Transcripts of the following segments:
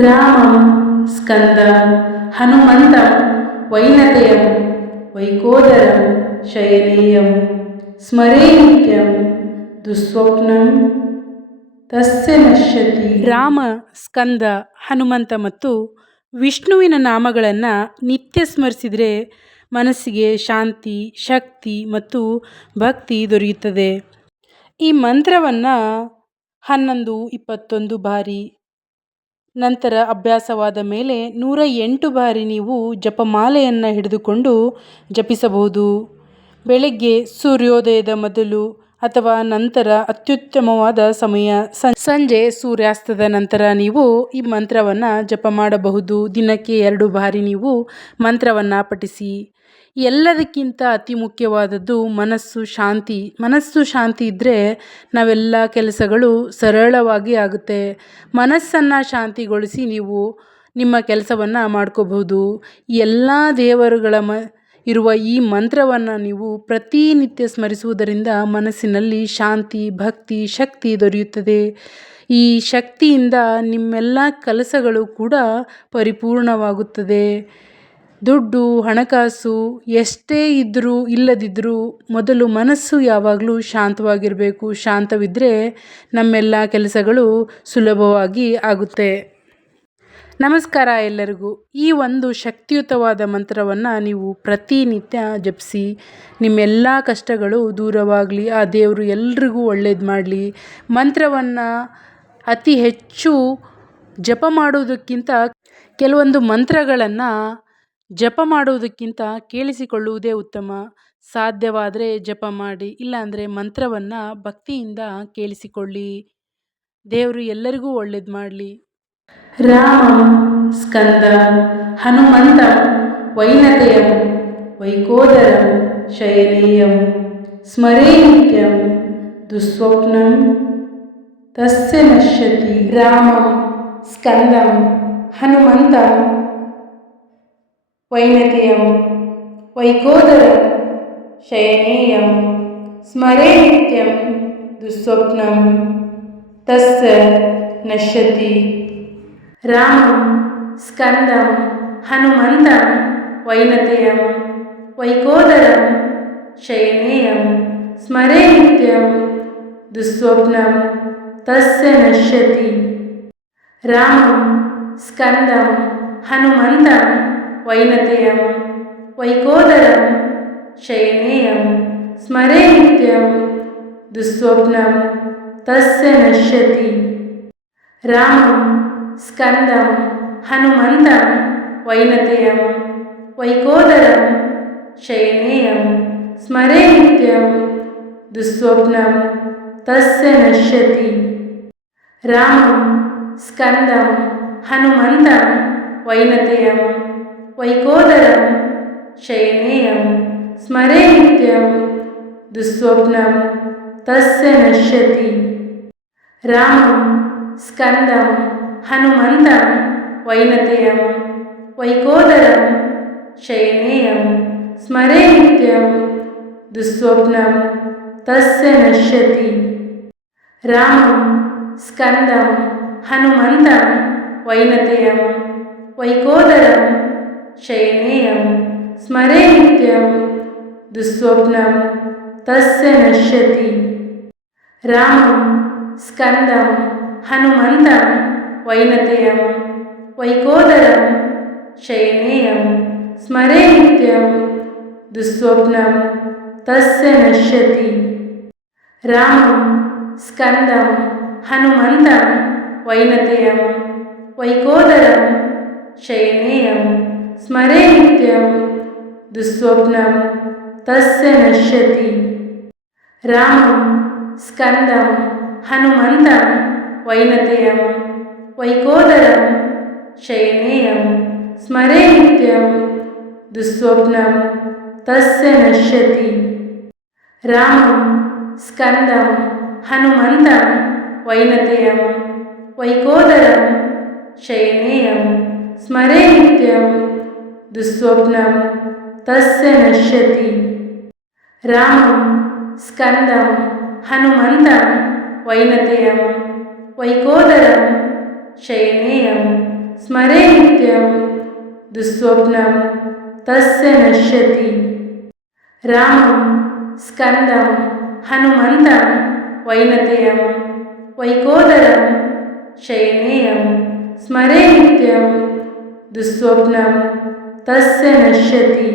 ರಾಮಂ ಸ್ಕಂದಂ ಹನುಮಂತಂ ವೈನತೆಯಂ ವೈಕೋದರಂ ಶಯನೇಯಂ ಸ್ಮರೇ ನಿತ್ಯಂ ದುಸ್ವಪ್ನಂ ತಸ್ಯ ನಶ್ಯತಿ. ರಾಮ, ಸ್ಕಂದ, ಹನುಮಂತ ಮತ್ತು ವಿಷ್ಣುವಿನ ನಾಮಗಳನ್ನು ನಿತ್ಯ ಸ್ಮರಿಸಿದರೆ ಮನಸ್ಸಿಗೆ ಶಾಂತಿ, ಶಕ್ತಿ ಮತ್ತು ಭಕ್ತಿ ದೊರೆಯುತ್ತದೆ. ಈ ಮಂತ್ರವನ್ನು 11, 21 ಬಾರಿ, ನಂತರ ಅಭ್ಯಾಸವಾದ ಮೇಲೆ 108 ಬಾರಿ ನೀವು ಜಪಮಾಲೆಯನ್ನು ಹಿಡಿದುಕೊಂಡು ಜಪಿಸಬಹುದು. ಬೆಳಗ್ಗೆ ಸೂರ್ಯೋದಯದ ಮೊದಲು ಅಥವಾ ನಂತರ ಅತ್ಯುತ್ತಮವಾದ ಸಮಯ. ಸಂಜೆ ಸೂರ್ಯಾಸ್ತದ ನಂತರ ನೀವು ಈ ಮಂತ್ರವನ್ನು ಜಪ ಮಾಡಬಹುದು. ದಿನಕ್ಕೆ 2 ಬಾರಿ ನೀವು ಮಂತ್ರವನ್ನು ಪಠಿಸಿ. ಎಲ್ಲದಕ್ಕಿಂತ ಅತಿ ಮುಖ್ಯವಾದದ್ದು ಮನಸ್ಸು ಶಾಂತಿ ಇದ್ದರೆ ನಾವೆಲ್ಲ ಕೆಲಸಗಳು ಸರಳವಾಗಿ ಆಗುತ್ತೆ. ಮನಸ್ಸನ್ನು ಶಾಂತಿಗೊಳಿಸಿ ನೀವು ನಿಮ್ಮ ಕೆಲಸವನ್ನು ಮಾಡ್ಕೋಬಹುದು. ಎಲ್ಲ ದೇವರುಗಳ ಇರುವ ಈ ಮಂತ್ರವನ್ನು ನೀವು ಪ್ರತಿನಿತ್ಯ ಸ್ಮರಿಸುವುದರಿಂದ ಮನಸ್ಸಿನಲ್ಲಿ ಶಾಂತಿ, ಭಕ್ತಿ, ಶಕ್ತಿ ದೊರೆಯುತ್ತದೆ. ಈ ಶಕ್ತಿಯಿಂದ ನಿಮ್ಮೆಲ್ಲ ಕೆಲಸಗಳು ಕೂಡ ಪರಿಪೂರ್ಣವಾಗುತ್ತದೆ. ದುಡ್ಡು, ಹಣಕಾಸು ಎಷ್ಟೇ ಇದ್ದರೂ ಇಲ್ಲದಿದ್ದರೂ ಮೊದಲು ಮನಸ್ಸು ಯಾವಾಗಲೂ ಶಾಂತವಾಗಿರಬೇಕು. ಶಾಂತವಿದ್ದರೆ ನಮ್ಮೆಲ್ಲ ಕೆಲಸಗಳು ಸುಲಭವಾಗಿ ಆಗುತ್ತೆ. ನಮಸ್ಕಾರ ಎಲ್ಲರಿಗೂ. ಈ ಒಂದು ಶಕ್ತಿಯುತವಾದ ಮಂತ್ರವನ್ನು ನೀವು ಪ್ರತಿನಿತ್ಯ ಜಪಿಸಿ. ನಿಮ್ಮೆಲ್ಲ ಕಷ್ಟಗಳು ದೂರವಾಗಲಿ. ಆ ದೇವರು ಎಲ್ರಿಗೂ ಒಳ್ಳೇದು ಮಾಡಲಿ. ಮಂತ್ರವನ್ನು ಅತಿ ಹೆಚ್ಚು ಜಪ ಮಾಡುವುದಕ್ಕಿಂತ ಕೆಲವೊಂದು ಮಂತ್ರಗಳನ್ನು ಜಪ ಮಾಡುವುದಕ್ಕಿಂತ ಕೇಳಿಸಿಕೊಳ್ಳುವುದೇ ಉತ್ತಮ. ಸಾಧ್ಯವಾದರೆ ಜಪ ಮಾಡಿ, ಇಲ್ಲಾಂದರೆ ಮಂತ್ರವನ್ನು ಭಕ್ತಿಯಿಂದ ಕೇಳಿಸಿಕೊಳ್ಳಿ. ದೇವರು ಎಲ್ಲರಿಗೂ ಒಳ್ಳೇದು ಮಾಡಲಿ. ರಾಮಂ ಸ್ಕಂದಂ ಹನುಮಂತಂ ವೈನತೆಯಂ ವೈಕೋದರಂ ಶಯನೇಯಂ ಸ್ಮರೇ ನಿತ್ಯಂ ದುಸ್ವಪ್ನಂ ತಸ್ಯ ನಶ್ಯತಿ. ರಾಮಂ ಸ್ಕಂದಂ ಹನುಮಂತಂ ವೈನತೆಯಂ ವೈಕೋದರಂ ಶಯನೇಯಂ ಸ್ಮರೇ ನಿತ್ಯಂ ದುಸ್ವಪ್ನಂ ತಸ್ಯ ನಶ್ಯತಿ. ರಾಮಂ ಸ್ಕಂದಂ ಹನುಮಂತಂ ವೈನತೆಯಂ ವೈಕೋದರಂ ಶಯನೇಯಂ ಸ್ಮರೇ ನಿತ್ಯಂ ದುಸ್ವಪ್ನಂ ತಸ್ಯ ನಶ್ಯತಿ. ರಾಮಂ ಸ್ಕಂದಂ ಹನುಮಂತಂ ವೈನತೆಯಂ ವೈಕೋದರಂ ಶಯನೇಯಂ ಸ್ಮರೇ ನಿತ್ಯಂ ದುಸ್ವಪ್ನಂ ತಸ್ಯ ನಶ್ಯತಿ. ರಾಮಂ ಸ್ಕಂದಂ ಹನುಮಂತಂ ವೈನತೆಯಂ ವೈಕೋದರಂ ಶಯನೇಯಂ ಸ್ಮರೇ ನಿತ್ಯಂ ದುಸ್ವಪ್ನಂ ತಸ್ಯ ನಶ್ಯತಿ. ರಾಮಂ ಸ್ಕಂದಂ ಹನುಮಂತಂ ವೈನತೆಯಂ ವೈಕೋದರಂ ಶಯನೇಯಂ ಸ್ಮರೇ ನಿತ್ಯಂ ದುಸ್ವಪ್ನಂ ತಸ್ಯ ನಶ್ಯತಿ. ರಾಮಂ ಸ್ಕಂದಂ ಹನುಮಂತಂ ವೈನತೆಯಂ ವೈಕೋದರಂ ಶಯನೇಯಂ ಸ್ಮರೇ ನಿತ್ಯಂ ದುಸ್ವಪ್ನಂ ತಸ್ಯ ನಶ್ಯತಿ. ರಾಮಂ ಸ್ಕಂದಂ ಹನುಮಂತಂ ವೈನತೆಯಂ ವೈಕೋದರಂ ಶಯನೇಯಂ ಸ್ಮರೇ ನಿತ್ಯಂ ದುಸ್ವಪ್ನಂ ತಸ್ಯ ನಶ್ಯತಿ. ರಾಮಂ ಸ್ಕಂದಂ ಹನುಮಂತಂ ವೈನತೆಯಂ ವೈಕೋದರಂ ಶಯನೇಯಂ ಸ್ಮರೇ ನಿತ್ಯಂ ದುಸ್ವಪ್ನಂ ತಸ್ಯ ನಶ್ಯತಿ. ರಾಮಂ ಸ್ಕಂದಂ ಹನುಮಂತಂ ವೈನತೆಯಂ ವೈಕೋದರಂ ಶಯನೇಯಂ ಸ್ಮರೇ ನಿತ್ಯಂ ದುಸ್ವಪ್ನಂ ತಸ್ಯ ನಶ್ಯತಿ. ರಾಮಂ ಸ್ಕಂದಂ ಹನುಮಂತಂ ವೈನತೆಯಂ ವೈಕೋದರಂ ಶಯನೇಯಂ ಸ್ಮರೇ ನಿತ್ಯಂ ದುಸ್ವಪ್ನಂ ತಸ್ಯ ನಶ್ಯತಿ. ರಾಮಂ ಸ್ಕಂದಂ ಹನುಮಂತಂ ವೈನತೆಯಂ ವೈಕೋದರಂ ಶಯನೇಯಂ ಸ್ಮರೇ ನಿತ್ಯಂ ದುಸ್ವಪ್ನಂ ತಸ್ಯ ನಶ್ಯತಿ. ರಾಮಂ ಸ್ಕಂದಂ ಹನುಮಂತಂ ವೈನತೆಯಂ ವೈಕೋದರಂ ಶಯನೇಯಂ स्मरे नित्यं दुःस्वप्नं तस्य नश्यति। रामं स्कन्दं हनुमन्तं वैनतेयं वैकोदरं शयनेयं स्मरे नित्यं दुःस्वप्नं तस्य नश्यति।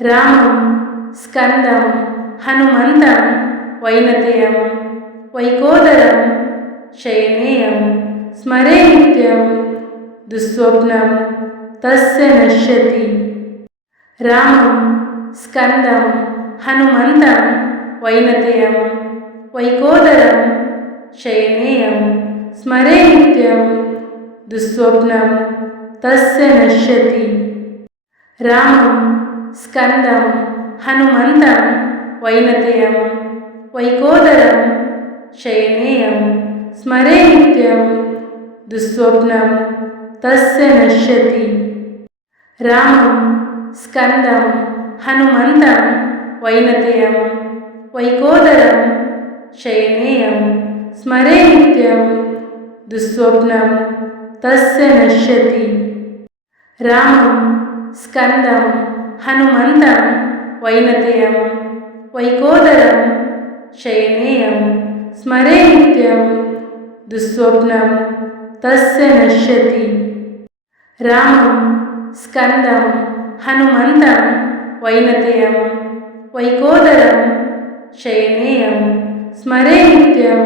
रामं स्कन्दं हनुमन्तं वैनतेयं वैकोदरं शयनेयं स्मरे नित्यं दुःस्वप्नं तस्य नश्यति। रामं स्कन्दं हनुमन्तं वैनतेयं वैकोदरं शयनेयं स्मरे नित्यं दुःस्वप्नं तस्य नश्यति। रामं स्कन्दं हनुमन्तं वैनतेयं वैकोदरं शयनेयं स्मरे नित्यं दुःस्वप्नं तस्य नश्यति। रामं स्कन्दं हनुमन्तं वैनतेयं वैकोदरं शयनेयं स्मरे नित्यं दुःस्वप्नं तस्य नश्यति। रामं स्कन्दं हनुमन्तं वैनतेयं वैकोदरं शयनेयं स्मरे नित्यं दुःस्वप्नं तस्य नश्यति। रामं स्कन्दं हनुमन्तं वैनतेयं वैकोदरं शयनेयं स्मरे नित्यं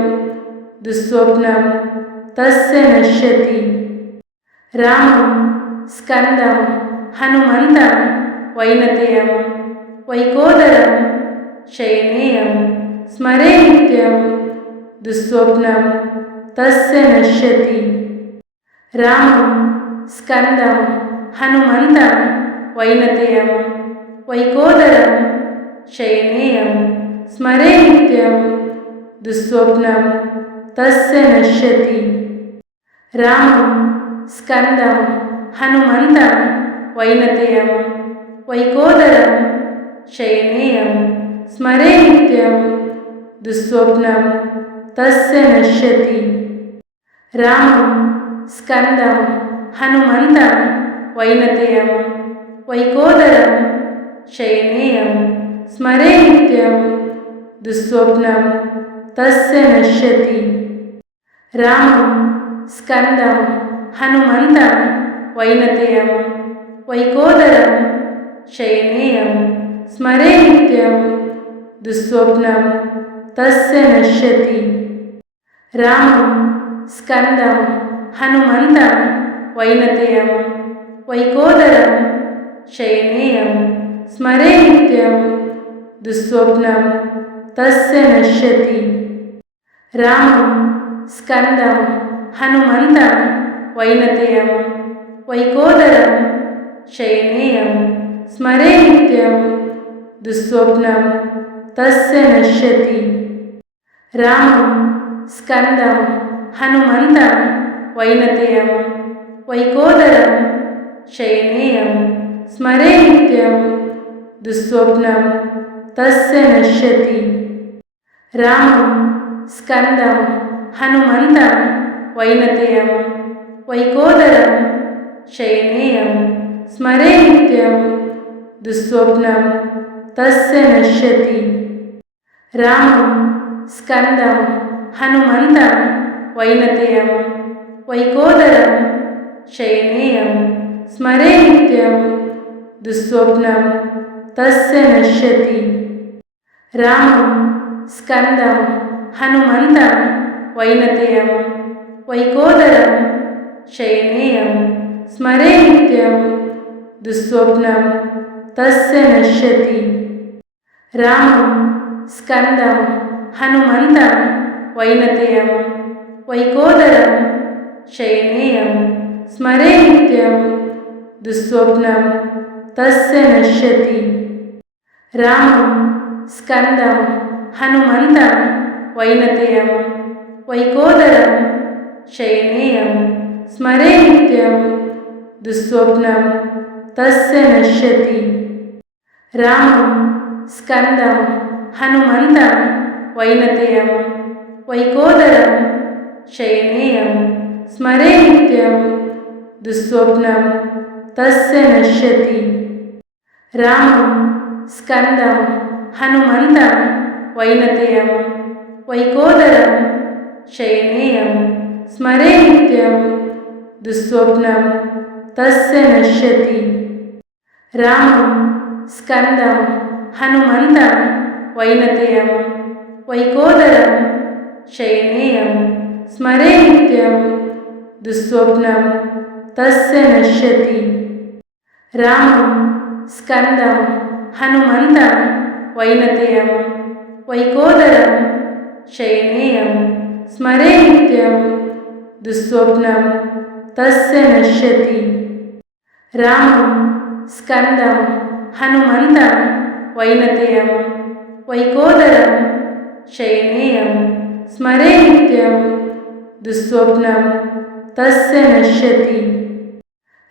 दुःस्वप्नं तस्य नश्यति। रामं स्कन्दं हनुमन्तं वैनतेयं वैकोदरं शयनेयं स्मरे नित्यं दुःस्वप्नं तस्य नश्यति। रामं स्कन्दं हनुमन्तं वैनतेयं वैकोदरं शयनेयं स्मरे नित्यं दुःस्वप्नं तस्य नश्यति। रामं स्कन्दं हनुमन्तं वैनतेयं वैकोदरं शयनेयं स्मरे नित्यं दुःस्वप्नं तस्य नश्यति। रामं स्कन्दं हनुमन्तं वैनतेयं वैकोदरं शयनेयं स्मरे नित्यं दुःस्वप्नं तस्य नश्यति। रामं स्कन्दं हनुमन्तं वैनतेयं वैकोदरं शयनेयं स्मरे नित्यं दुःस्वप्नं तस्य नश्यति। रामं स्कन्दं हनुमन्तं वैनतेयं वैकोदरं शयनेयं स्मरे नित्यं दुःस्वप्नं तस्य नश्यति। रामं स्कन्दं हनुमन्तं वैनतेयं वैकोदरं शयनेयं स्मरे नित्यं दुःस्वप्नं तस्य नश्यति। रामं स्कन्दं हनुमन्तं वैनतेयं वैकोदरं शयनेयं स्मरे नित्यं दुःस्वप्नं तस्य नश्यति। रामं स्कन्दं हनुमन्तं वैनतेयं वैकोदरं शयनेयं स्मरे नित्यं दुःस्वप्नं तस्य नश्यति। रामं स्कन्दं हनुमन्तं वैनतेयं वैकोदरं शयनेयं स्मरे नित्यं दुःस्वप्नं तस्य नश्यति। रामं स्कन्दं हनुमन्तं वैनतेयं वैकोदरं शयनेयं स्मरे नित्यं दुःस्वप्नं तस्य नश्यति। रामं स्कन्दं हनुमन्तं वैनतेयं वैकोदरं शयनेयं स्मरे नित्यं दुःस्वप्नं तस्य नश्यति। रामं स्कन्दं हनुमन्तं वैनतेयं वैकोदरं शयनेयं स्मरे नित्यं दुःस्वप्नं तस्य नश्यति। रामं स्कन्दं हनुमन्तं वैनतेयं वैकोदरं शयनेयं स्मरे नित्यं दुःस्वप्नं तस्य नश्यति। रामं स्कन्दं हनुमन्तं वैनतेयं वैकोदरं शयनेयं स्मरे नित्यं दुःस्वप्नं तस्य नश्यति। रामं स्कन्दं हनुमन्तं वैनतेयं वैकोदरं शयनेयं स्मरे नित्यं दुःस्वप्नं तस्य नश्यति। रामं स्कन्दं हनुमन्तं वैनतेयं वैकोदरं शयनेयं स्मरे नित्यं दुःस्वप्नं तस्य नश्यति। रामं स्कन्दं हनुमन्तं वैनतेयं वैकोदरं शयनेयं स्मरे नित्यं दुःस्वप्नं तस्य नश्यति।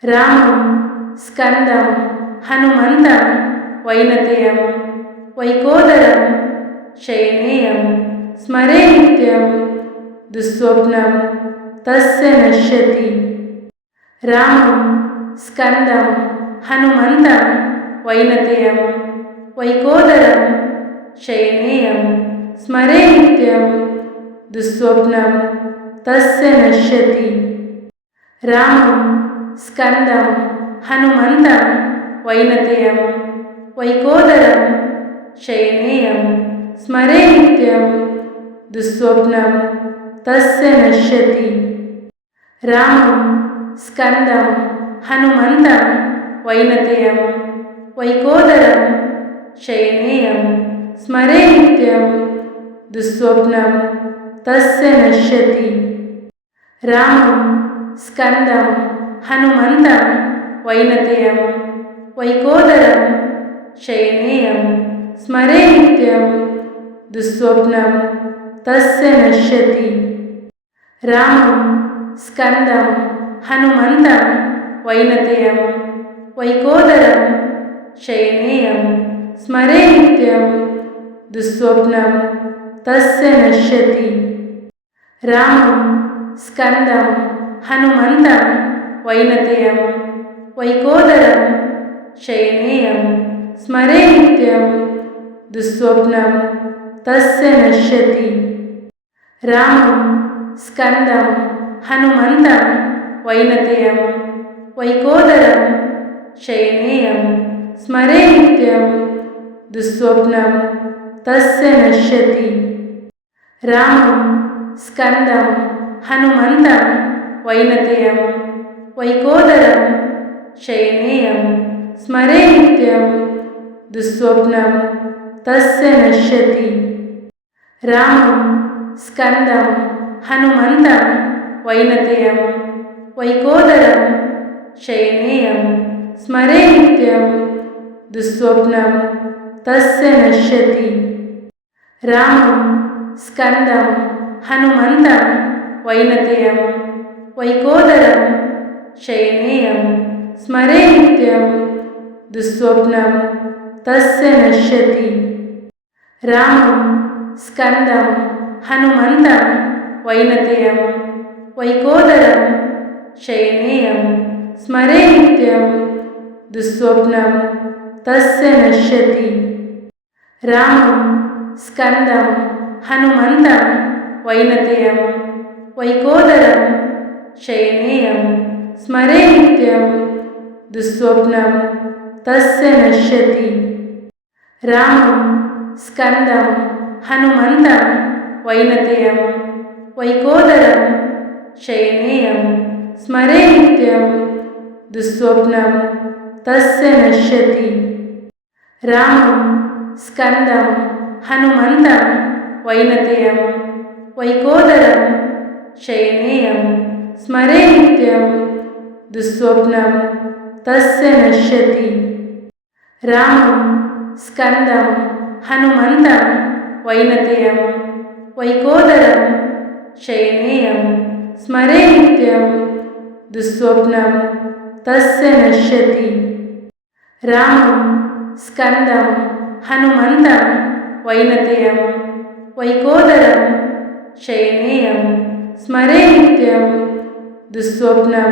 रामं स्कन्दं हनुमन्तं वैनतेयं वैकोदरं शयनेयं स्मरे नित्यं दुःस्वप्नं तस्य नश्यति। रामं स्कन्दं हनुमन्तं वैनतेयं वैकोदरं शयनेयं स्मरे नित्यं दुःस्वप्नं तस्य नश्यति। रामं स्कन्दं हनुमन्तं वैनतेयं वैकोदरं शयनेयं स्मरे नित्यं दुःस्वप्नं तस्य नश्यति। रामं स्कन्दं हनुमन्तं वैनतेयं वैकोदरं शयनेयं स्मरे नित्यं दुःस्वप्नं तस्य नश्यति। रामं स्कन्दं हनुमन्तं वैनतेयं वैकोदरं शयनेयं स्मरे नित्यं दुःस्वप्नं तस्य नश्यति। रामं स्कन्दं हनुमन्तं वैनतेयं वैकोदरं शयनेयं स्मरे नित्यं दुःस्वप्नं तस्य नश्यति। रामं स्कन्दं हनुमन्तं वैनतेयं वैकोदरं शयनेयं स्मरे नित्यं दुःस्वप्नं तस्य नश्यति। रामं स्कन्दं हनुमन्तं वैनतेयं वैकोदरं शयनेयं स्मरे नित्यं दुःस्वप्नं तस्य नश्यति। रामं स्कन्दं हनुमन्तं वैनतेयं वैकोदरं शयनेयं स्मरे नित्यं दुःस्वप्नं तस्य नश्यति। रामं स्कन्दं हनुमन्तं वैनतेयं वैकोदरं शयनेयं स्मरे नित्यं दुःस्वप्नं तस्य नश्यति। रामं स्कन्दं हनुमन्तं वैनतेयं वैकोदरं शयनेयं स्मरे नित्यं दुःस्वप्नं तस्य नश्यति। रामं स्कन्दं हनुमन्तं वैनतेयं वैकोदरं शयनेयं स्मरे नित्यं दुःस्वप्नं तस्य नश्यति। रामं स्कन्दं हनुमन्तं वैनतेयं वैकोदरं शयनेयं स्मरे नित्यं दुःस्वप्नं तस्य नश्यति। रामं स्कन्दं हनुमन्तं वैनतेयं वैकोदरं शयनेयं स्मरे नित्यं दुःस्वप्नं तस्य नश्यति। रामं स्कन्दं हनुमन्तं वैनतेयं वैकोदरं शयनेयं स्मरे नित्यं दुःस्वप्नं तस्य नश्यति। रामं स्कन्दं हनुमन्तं वैनतेयं वैकोदरं शयनेयं स्मरे नित्यं दुःस्वप्नं तस्य नश्यति। रामं स्कन्दं हनुमन्तं वैनतेयं वैकोदरं शयनेयं स्मरे नित्यं दुःस्वप्नं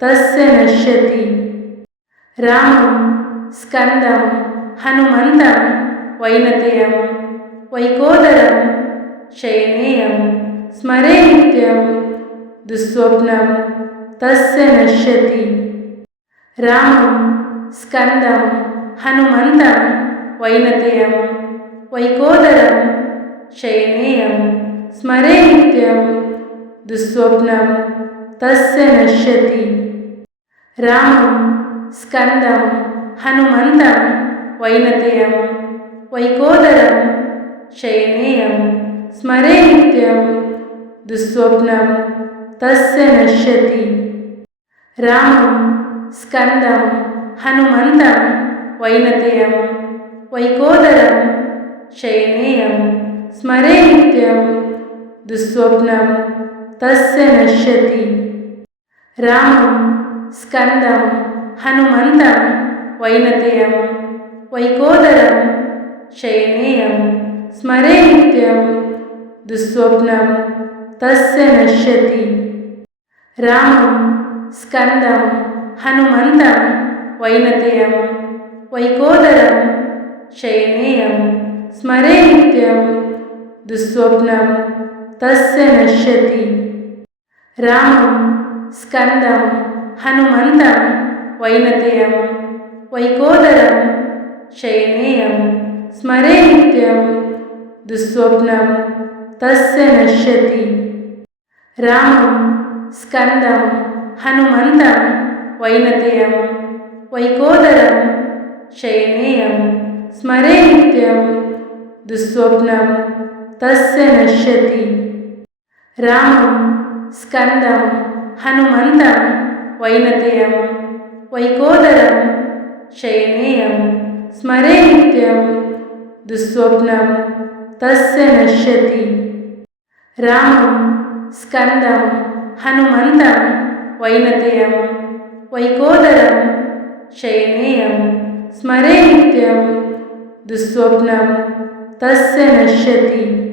तस्य नश्यति। रामं स्कन्दं हनुमन्तं वैनतेयं वैकोदरं शयनेयं स्मरे नित्यं दुःस्वप्नं तस्य नश्यति। रामं स्कन्दं हनुमन्तं वैनतेयं वैकोदरं शयनेयं स्मरे नित्यं दुःस्वप्नं तस्य नश्यति। रामं स्कन्दं हनुमन्तं वैनतेयं वैकोदरं शयनेयं स्मरे नित्यं दुःस्वप्नं तस्य नश्यति। रामं स्कन्दं हनुमन्तं वैनतेयं वैकोदरं शयनेयं स्मरे नित्यं दुःस्वप्नं तस्य नश्यति। रामं स्कन्दं हनुमन्तं वैनतेयं वैकोदरं शयनेयं स्मरे नित्यं दुःस्वप्नं तस्य नश्यति। रामं स्कन्दं हनुमन्तं वैनतेयं वैकोदरं शयनेयं स्मरे नित्यं दुःस्वप्नं तस्य नश्यति। रामं स्कन्दं हनुमन्तं वैनतेयं वैकोदरं शयनेयं स्मरे नित्यं दुःस्वप्नं तस्य नश्यति। रामं स्कन्दं हनुमन्तं वैनतेयं वैकोदरं शयनेयं स्मरे नित्यं दुःस्वप्नं तस्य नश्यति। रामं स्कन्दं हनुमन्तं वैनतेयं वैकोदरं शयनेयं स्मरे नित्यं दुःस्वप्नं तस्य नश्यति। रामं स्कन्दं हनुमन्तं वैनतेयं वैकोदरं शयनेयं स्मरे नित्यं दुःस्वप्नं तस्य नश्यति।